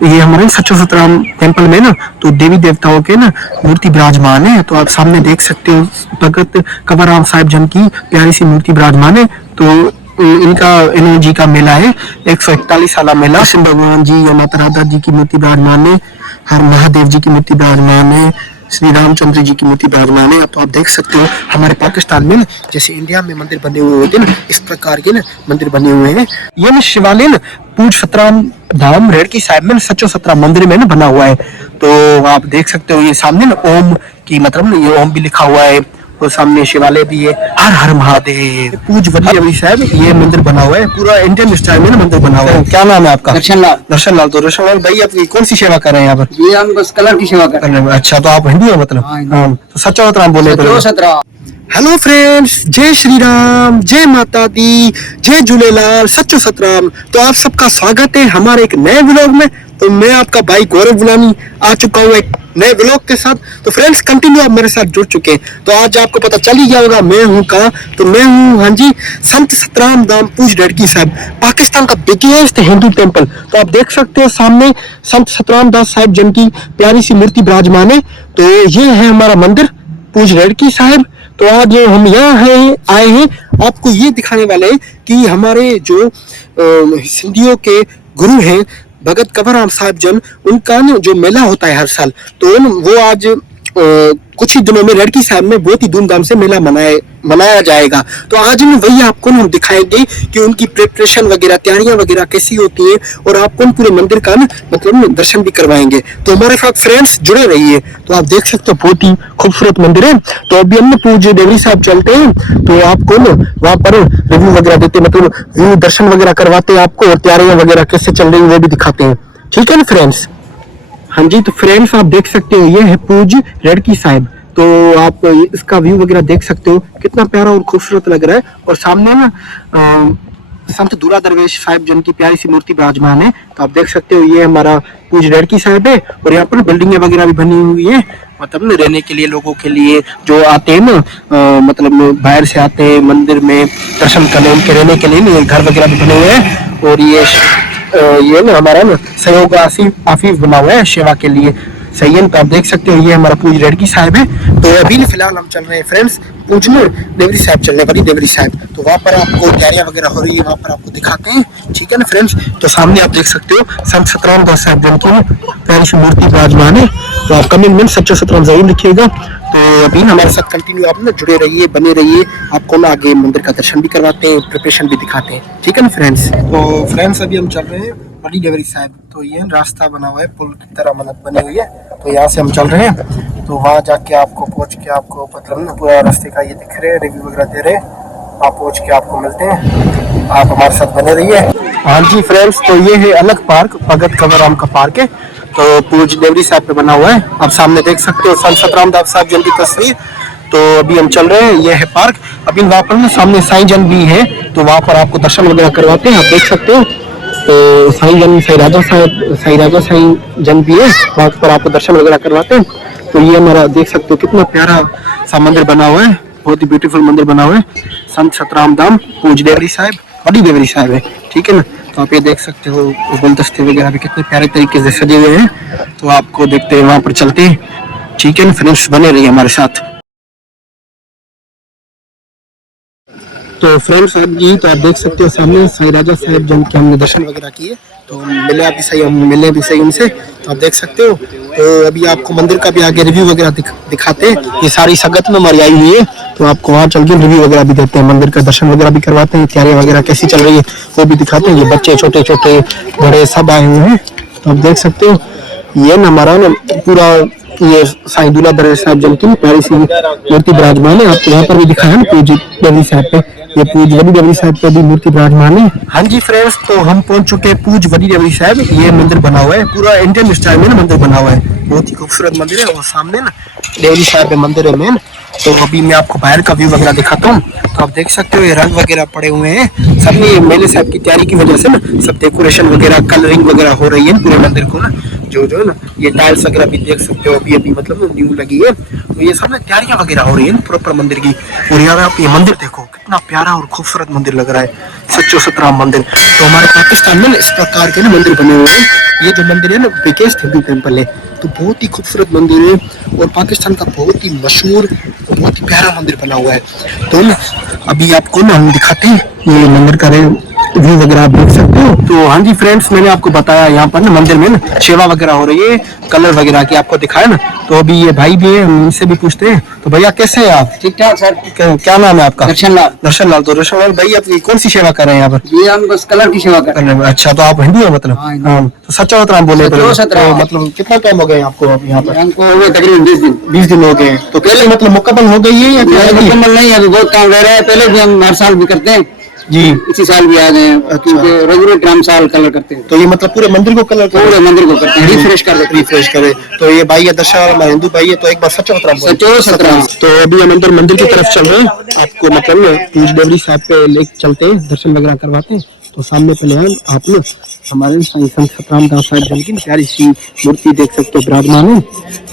ये हमारे सच्चो सतराम टेम्पल में ना तो देवी देवताओं के ना मूर्ति विराजमान है। तो आप सामने देख सकते हो भगत कंवरराम साहिब जन की प्यारी सी मूर्ति विराजमान है। तो इनका इन जी का मेला है, 141 साला मेला। कृष्ण भगवान जी या माता राधा जी की मूर्ति विराजमान है, हर महादेव जी की मूर्ति विराजमान है, श्री रामचंद्र जी की मूर्ति विराजमान है। तो आप देख सकते हो हमारे पाकिस्तान में जैसे इंडिया में मंदिर बने हुए होते हैं इस प्रकार के ना मंदिर बने हुए हैं। ये ना शिवालय ना पूज सतराम धाम रेड़की साहिब में सच्चो सतराम मंदिर में ना बना हुआ है। तो आप देख सकते हो ये सामने ना ओम की मतलब ना ये ओम भी लिखा हुआ है और सामने शिवालय भी है। हर हर महादेव। पूज वली रवि साहब ये मंदिर बना हुआ है, पूरा इंडियन स्टाइल में ना मंदिर बना हुआ है। क्या नाम है आपका? दर्शन लाल। दर्शन लाल। तो दर्शन लाल भाई आपकी कौन सी सेवा कर रहे हैं यहाँ पर? ये हम बस कलर की सेवा कर रहे हैं। अच्छा, तो आप हिंदू है मतलब? हाँ, तो सच्चा सतराम बोले। हेलो फ्रेंड्स, जय श्री राम, जय माता दी, जय झूलेलाल, सच्चो सतराम। तो आप सबका स्वागत है हमारे एक नए व्लॉग में। तो मैं आपका भाई गौरव गुलामी आ चुका हूँ एक नए व्लॉग के साथ। तो फ्रेंड्स कंटिन्यू आप मेरे साथ जुड़ चुके हैं। तो आज आपको पता चल ही गया होगा मैं हूँ कहाँ। तो मैं हूँ, हाँ जी, संत सतराम धाम पूज रेड़की साहिब, पाकिस्तान का बिगेस्ट हिंदू टेम्पल। तो आप देख सकते हो सामने संत सतराम दास साहिब जन की प्यारी सी मूर्ति विराजमान है। तो ये है हमारा मंदिर पूज रेड़की साहिब। तो आज हम यहाँ आए हैं आपको ये दिखाने वाले कि हमारे जो सिंधियों के गुरु हैं भगत कंवरराम साहिब जन, उनका ना जो मेला होता है हर साल, तो वो आज कुछ ही दिनों में रेड़की साहिब में बहुत ही धूमधाम से मेला मनाया जाएगा। तो आज में वही आपको हम दिखाएंगे कि उनकी प्रिपरेशन वगैरह, तैयारियां वगैरह कैसी होती है और आपको पूरे मंदिर का मतलब दर्शन भी करवाएंगे। तो हमारे साथ फ्रेंड्स जुड़े रहिए। तो आप देख सकते हो बहुत ही खूबसूरत मंदिर है। तो अभी हम पूज देवरी साहब चलते हैं, तो आपको ना वहाँ पर रिव्यू वगैरह देते, मतलब व्यू दर्शन वगैरह करवाते हैं आपको और तैयारियां वगैरह कैसे चल रही है वो भी दिखाते हैं। ठीक है ना फ्रेंड्स? हाँ जी, तो फ्रेंड्स आप देख सकते हो ये है पूज रेड़की साहिब। तो आप इसका व्यू वगैरह देख सकते हो, कितना प्यारा और खूबसूरत लग रहा है। और सामने ना संत दूरा दरवेश साहिब जन की प्यारी सी मूर्ति विराजमान है। तो आप देख सकते हो ये हमारा पूज रेड़की साहिब है। और यहाँ पर बिल्डिंगें वगैरह भी बनी हुई है, मतलब रहने के लिए, लोगों के लिए जो आते हैं ना, मतलब बाहर से आते हैं मंदिर में दर्शन करने, उनके रहने के लिए घर वगैरह भी बने हुए हैं। और ये ना हमारा ना सहयोग आफिस बना हुआ है सेवा के लिए। सही है। तो आप देख सकते हो ये हमारा पूज रेड़की साहिब है। तो अभी फिलहाल हम चल रहे हैं फ्रेंड्स पूज में देवरी साहिब चलने वाली देवरी साहिब। तो वहाँ पर आपको तैयारियां वगैरह हो रही है, वहाँ पर आपको दिखाते हैं। ठीक है ना फ्रेंड्स? तो सामने आप देख सकते हो संत सतराम दास साहिब जन की प्यारी सी मूर्ति विराजमान है। तो आप कमेंट में सच्चो सतराम जरूर लिखिएगा। तो अभी हमारे साथ कंटिन्यू आप ना जुड़े रहिए, बने रहिए। आपको ना आगे मंदिर का दर्शन भी करवाते हैं, प्रिपरेशन भी दिखाते हैं। ठीक है ना फ्रेंड्स? तो फ्रेंड्स अभी हम चल रहे हैं बड़ी देवरी साहिब। तो ये रास्ता बना हुआ है, पुल की तरह मतलब बनी हुई है। तो यहाँ से हम चल रहे हैं। तो वहाँ जाके आपको पहुँच के आपको मतलब ना पूरा रास्ते का ये दिख रहे हैं, रिव्यू वगैरह दे रहे हैं। आप पहुँच के आपको मिलते हैं, आप हमारे साथ बने रहिए। हाँ जी फ्रेंड्स, तो ये है अलग पार्क, भगत कंवरराम का पार्क है। तो पूज देवरी साहिब पे बना हुआ है। आप सामने देख सकते हो संत सतराम दास साहिब जन की तस्वीर। तो अभी हम चल रहे हैं, ये है पार्क। अभी वहाँ पर ना सामने साईं जन भी है, तो वहाँ पर आपको दर्शन वगैरह करवाते हैं। आप देख सकते हो तो साईं जन, साईं राजा साईं जन भी है, वहाँ पर आपको दर्शन वगैरह करवाते हैं। तो ये हमारा देख सकते हो कितना प्यारा सा मंदिर बना हुआ है, बहुत ही ब्यूटीफुल मंदिर बना हुआ है। संत सतराम धाम पूज देवरी साहिब, बड़ी देवरी साहिब है। ठीक है ना? तो आप ये देख सकते हो गुलदस्ते वगैरह भी कितने प्यारे तरीके से सजे हुए हैं। तो आपको देखते हैं, वहाँ पर चलते हैं। ठीक है ना फ्रेंड्स, बने रहिए हमारे साथ। तो फ्रेंड्स आप जी, तो आप देख सकते हो सामने साईं राजा साहिब जन के हमने दर्शन वगैरह किए। तो मिले भी सही, हम मिले भी सही उनसे। तो आप देख सकते हो। तो अभी आपको मंदिर का भी आगे रिव्यू वगैरह दिखाते हैं। ये सारी संगत में हमारी आई हुई है, तो आपको वहाँ चल के रिव्यू वगैरह भी देते हैं, मंदिर का दर्शन वगैरह भी करवाते हैं, तैयारियां वगैरह कैसी चल रही है वो भी दिखाते हैं। ये बच्चे छोटे छोटे बड़े सब आए हुए हैं। तो आप देख सकते हो ये न हमारा ना पूरा ये साईं दूल्हा दरवेश साहिब जन की प्यारी सी मूर्ति विराजमान है। आपको यहाँ पर भी दिखाया ना पूज देवरी साहिब पे, ये पूज वली देवरी साहिब पे भी मूर्ति विराजमान है। हाँ जी फ्रेंड्स, तो हम पहुंच चुके हैं पूज वली देवरी साहिब। ये मंदिर बना हुआ है, पूरा इंडियन स्टाइल में ना मंदिर बना हुआ है, बहुत ही खूबसूरत मंदिर है। और सामने ना देवरी साहिब मंदिर है मेन। तो अभी मैं आपको बाहर का व्यू वगैरह दिखाता हूँ। तो आप देख सकते हो ये रंग वगैरह पड़े हुए हैं, सब ये मेले साहब की तैयारी की वजह से ना सब डेकोरेशन वगैरह, कलरिंग वगैरह हो रही है पूरे मंदिर को ना। जो है ना ये टाइल्स वगैरह भी देख सकते हो, अभी मतलब न्यू लगी है। तो ये सब ना तैयारियां वगैरह हो रही है प्रॉपर मंदिर की। और यार आप ये मंदिर देखो, कितना प्यारा और खूबसूरत मंदिर लग रहा है, सच्चो सतराम मंदिर। तो हमारे पाकिस्तान में इस प्रकार के ना मंदिर बने हुए हैं, ये जो मंदिर है ना बिगेस्ट हिंदू टेम्पल है, तो बहुत ही खूबसूरत मंदिर है और पाकिस्तान का बहुत ही मशहूर और बहुत ही प्यारा मंदिर बना हुआ है। तो ना अभी आपको ना हम दिखाते हैं ये मंदिर का व्यू वगैरह आप देख सकते हो। तो हाँ जी फ्रेंड्स, मैंने आपको बताया यहाँ पर ना मंदिर में ना सेवा वगैरह हो रही है, कलर वगैरह की आपको दिखाया ना। तो अभी ये भाई भी है, हम इनसे भी पूछते हैं। तो भैया कैसे हैं आप? ठीक ठाक सर। क्या नाम है आपका? दर्शन लाल। दर्शन लाल। तो दर्शन लाल भाई, आप ये कौन सी सेवा कर रहे हैं यहाँ पर? ये हम बस कलर की सेवा कर रहे हैं। अच्छा, तो आप हिंदू हो मतलब? हाँ, हिंदू। हाँ, तो सच्चा सतराम बोले। सच्चा सतराम। तो मतलब कितना टाइम हो गया आपको अब यहाँ पर? हमको हो गए तकरीबन 20 दिन। 20 दिन हो गए। तो पहले मतलब मुकम्मल हो गई है या क्या है? मुकम्मल नहीं, अभी बहुत काम रह रहा है। पहले भी हम हर साल भी करते हैं जी। इसी साल भी आ गए हैं, क्योंकि रेगुलर हम साल कलर करते हैं। तो ये मतलब पूरे मंदिर को कलर पूरे मंदिर को करते हैं, रिफ्रेश कर देते हैं। रिफ्रेश करे। तो ये भाई है दर्शन वाला, हमारा हिंदू भाई है। तो एक बार सच्चा सतराम बोलो। सच्चा सतराम। तो अभी हम अंदर मंदिर की तरफ चल रहे हैं, आपको मतलब पूज देवरी साहब पे लेके चलते हैं, दर्शन वगैरह करवाते हैं। तो सामने पहले आप लोग हमारे साईं संत सतराम दास साहब जी की प्यारी सी मूर्ति देख सकते हो विराजमान है।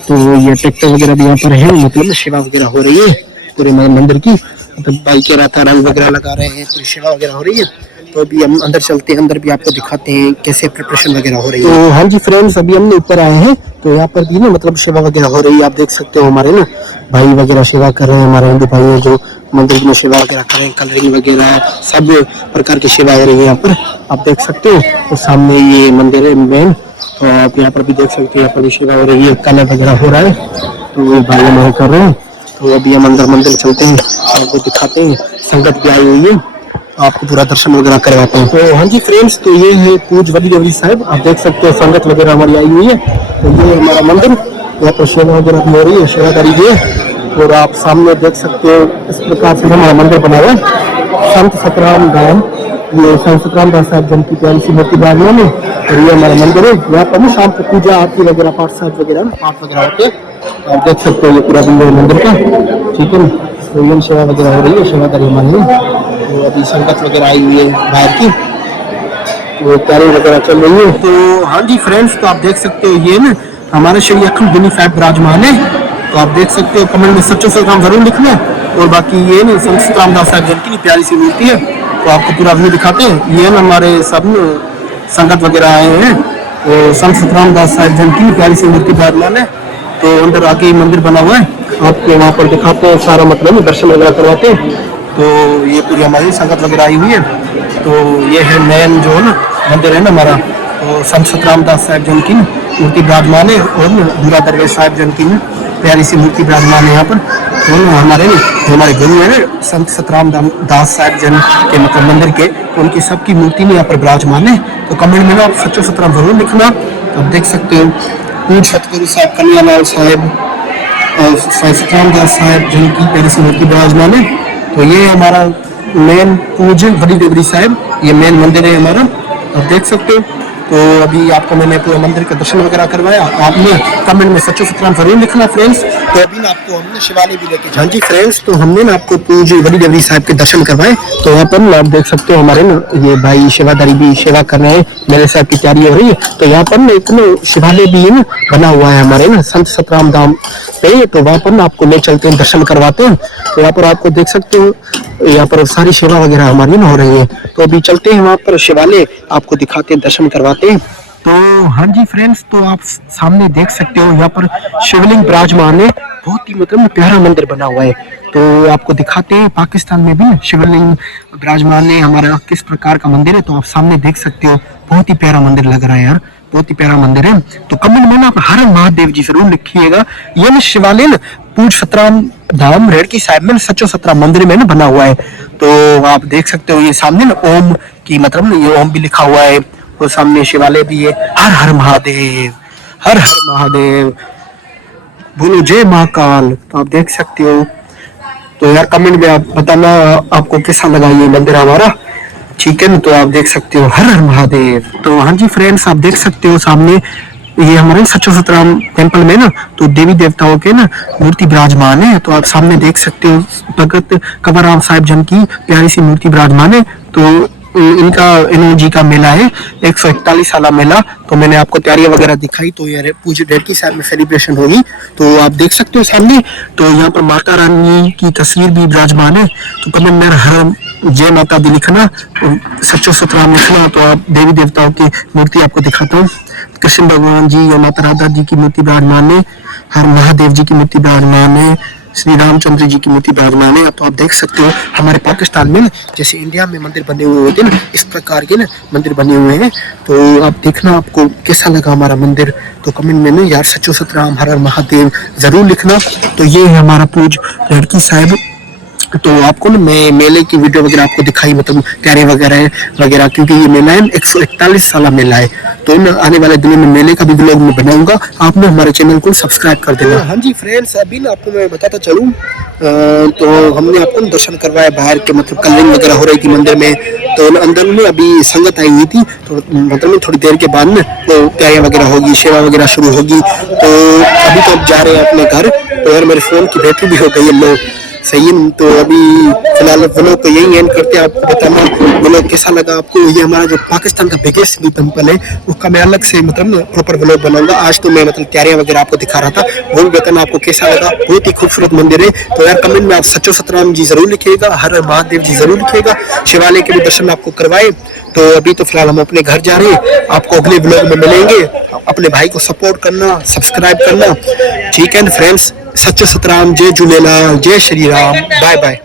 तो ये ट्रैक्टर वगैरह भी यहाँ पर है, मतलब सेवा वगैरह हो रही है पूरे मंदिर की। मतलब भाई कह रहा था रंग वगैरह लगा रहे हैं, पूरी सेवा वगैरह हो रही है। तो अभी हम अंदर चलते हैं, अंदर भी आपको दिखाते हैं कैसे प्रिपरेशन वगैरह हो रही है। तो हाँ जी फ्रेंड्स, अभी हम ऊपर आए हैं, तो यहाँ पर भी ना मतलब सेवा वगैरह हो रही है। आप देख सकते हो हमारे ना भाई वगैरह सेवा कर रहे हैं, हमारे हिंदू भाई है जो मंदिर में सेवा वगैरह कर रहे हैं, कलरिंग वगैरह सब प्रकार की सेवा हो रही है यहाँ पर, आप देख सकते हो। तो सामने ये मंदिर है मेन, तो आप यहाँ पर भी देख सकते हो, यहाँ पर भी सेवा हो रही है, कलर वगैरह हो रहा है। तो ये भाई हम कर रहे हैं। तो अभी हम अंदर मंदिर चलते हैं, आपको दिखाते हैं। संगत भी आई हुई है, आपको पूरा दर्शन वगैरह करवाते हैं। तो हाँ जी फ्रेंड्स, तो ये है पूज वली देवरी साहब, आप देख सकते हो संगत वगैरह हमारी आई हुई है। तो ये हमारा मंदिर, यहाँ पर सेवा वगैरह भी हो रही है, सेवादारी भी है। और आप सामने देख सकते हो इस प्रकार से हमारा मंदिर बना हुआ है, संत सतराम धाम। ये संत सतराम दास साहब जन की प्यारी सी मूर्ति विराजमान है। और ये हमारा मंदिर है, यहाँ पर ना शाम को पूजा आरती वगैरह पाठ साहब वगैरह पाठ वगैरह होते हैं, आप देख सकते हो। ये पूरा मंदिर का, ठीक है। तो ये सेवा वगैरह हो रही है, सेवादारी हमारी है। तो अभी संगत वगैरह आई हुई है बाहर की, तो तैयारी वगैरह चल रही है। तो हाँ जी फ्रेंड्स, तो आप देख सकते हो ये ना हमारे श्री अखंड गुनी साहब विराजमान है। तो आप देख सकते हो, कमेंट में सच्चा सतराम जरूर लिखना। और बाकी ये ना संत सतराम दास साहब जन की प्यारी सी मूर्ति है, तो आपको पूरा व्यू दिखाते हैं। ये ना हमारे सब संगत वगैरह आए हैं, तो संत सतराम दास साहब जन की प्यारी सी मूर्ति विराजमान है। तो अंदर आके मंदिर बना हुआ है, आपको वहाँ पर दिखाते हैं, सारा मतलब दर्शन वगैरह करवाते हैं। तो ये पूरी हमारी संगत वगैरह आई हुई है। तो ये है मेन जो है ना मंदिर है ना हमारा, तो संत सतराम दास साहब जन की मूर्ति विराजमान है। और दूरा दरवेश साहब जन की प्यारी सी मूर्ति विराजमान है यहाँ पर। तो हमारे गुरु है ना संत सतराम दास साहब जन के मतलब मंदिर के, उनकी सबकी मूर्ति यहाँ पर विराजमान है। तो कमेंट में आप सच्चा सतराम जरूर लिखना। तो आप देख सकते हो पूज सतगुरु साहब कन्हैयालाल साहब और सतराम दास साहब जन की प्यारी सी मूर्ति विराजमान है। तो ये हमारा मेन पूज वली देवरी साहब, ये मेन मंदिर है हमारा, आप देख सकते हो। तो अभी आपको मैंने पूरे मंदिर का दर्शन वगैरह करवाया, आपने कमेंट में सच्चा सतराम जरूर लिखना फ्रेंड्स। तो अभी ना आपको हमने शिवालय भी लेके, हाँ जी फ्रेंड्स, तो हमने ना आपको पूज वली देवरी साहब के दर्शन करवाए। तो यहाँ पर ना आप देख सकते हो हमारे ना ये भाई सेवादारी भी सेवा कर रहे हैं, मेरे साहब की तैयारी हो रही है। तो यहाँ पर ना एक ना शिवालय भी ना बना हुआ है हमारे ना संत सतराम धाम पे, तो वहाँ पर ना आपको ले चलते हैं, दर्शन करवाते हैं। तो यहाँ पर आपको देख सकते हो, यहाँ पर सारी सेवा वगैरह हमारी ना हो रही है। तो अभी चलते हैं वहाँ पर शिवालय, आपको दिखाते हैं, दर्शन करवाते हैं। तो हाँ जी फ्रेंड्स, तो आप सामने देख सकते हो यहाँ पर शिवलिंग विराजमान है, बहुत ही मतलब प्यारा मंदिर बना हुआ है। तो आपको दिखाते हैं, पाकिस्तान में भी शिवलिंग विराजमान है हमारा किस प्रकार का मंदिर है। तो आप सामने देख सकते हो, बहुत ही प्यारा मंदिर लग रहा है यार, बहुत ही प्यारा मंदिर है। तो कमेंट में ना आप हर महादेव जी जरूर लिखिएगा। ये ना शिवालय ना पूज सतराम धाम रेड़की साहब में सच्चो सतराम मंदिर में ना बना हुआ है। तो आप देख सकते हो, ये सामने ना ओम की मतलब ना ये ओम भी लिखा हुआ है, और सामने शिवालय भी है। हर हर महादेव, हर हर महादेव, बोलो जय महाकाल। तो आप देख सकते हो। तो यार कमेंट में आप बताना आपको कैसा लगा ये मंदिर हमारा, ठीक है ना। तो आप देख सकते हो, हर हर महादेव। तो हाँ जी फ्रेंड्स, आप देख सकते हो सामने ये हमारे सच्चो सतराम टेम्पल में ना तो देवी देवताओं के ना मूर्ति विराजमान है। तो आप सामने देख सकते हो, भगत कंवरराम साहिब जन की प्यारी सी मूर्ति विराजमान है। तो इनका जी का मेला है, 141 साला मेला। तो मैंने आपको तैयारियां वगैरह दिखाई। तो ये पूज रेड़की साहब में सेलिब्रेशन होगी, तो आप देख सकते हो सामने। तो यहाँ पर माता रानी की तस्वीर भी विराजमान है। तो कमेंट में हर जय माता दी लिखना, सच्चो सतराम लिखना। तो आप देवी देवताओं की मूर्ति आपको दिखाता हूँ, कृष्ण भगवान जी या माता राधा जी की मूर्ति विराजमान है, हर महादेव जी की मूर्ति विराजमान है, श्री रामचंद्र जी की मूर्ति विराजमान है। तो आप देख सकते हो हमारे पाकिस्तान में ना जैसे इंडिया में मंदिर बने हुए होते हैं ना, इस प्रकार के ना मंदिर बने हुए हैं। तो आप देखना आपको कैसा लगा हमारा मंदिर, तो कमेंट में ना यार सच्चो सतराम हर हर महादेव जरूर लिखना। तो ये है हमारा पूज लड़की साहब। तो आपको ना मैं मेले की वीडियो वगैरह आपको दिखाई, मतलब कैरे वगैरह वगैरह, क्योंकि ये मेला है 141 साल मेला है। तो ना आने वाले दिनों में मेले का भी ब्लॉग में बनाऊंगा, आप ना हमारे चैनल को सब्सक्राइब कर देना। हाँ जी फ्रेंड्स, अभी ना आपको मैं बताता चलूँ, तो हमने आपको ना दर्शन करवाया बाहर के, मतलब कलरिंग वगैरह हो रही थी मंदिर में। तो अंदर में अभी संगत आई हुई थी, तो मतलब थोड़ी देर के बाद में तो तैयारियां वगैरह होगी, सेवा वगैरह शुरू होगी। तो अभी तो अब जा रहे हैं अपने घर। तो यार मेरे फोन की बैटरी भी हो गई है लो, सही है। तो अभी फिलहाल व्लॉग को यही एंड करते हैं। आपको बताना व्लॉग कैसा लगा आपको। ये हमारा जो पाकिस्तान का बिगेस्ट हिंदू टेंपल है उसका मैं अलग से मतलब प्रॉपर व्लॉग बनाऊंगा। आज तो मैं मतलब तैयारियां वगैरह आपको दिखा रहा था, वो भी बताना आपको कैसा लगा। बहुत ही खूबसूरत मंदिर है। तो यार कमेंट में आप सच्चो सतराम जी जरूर लिखिएगा, हर हर महादेव जी जरूर लिखिएगा, शिवालय के भी दर्शन आपको करवाए। तो अभी तो फिलहाल हम अपने घर जा रहे हैं, आपको अगले व्लॉग में मिलेंगे। अपने भाई को सपोर्ट करना, सब्सक्राइब करना, ठीक है फ्रेंड्स। सच्चो सतराम, जय झूलेलाल, जय श्री राम, बाय बाय।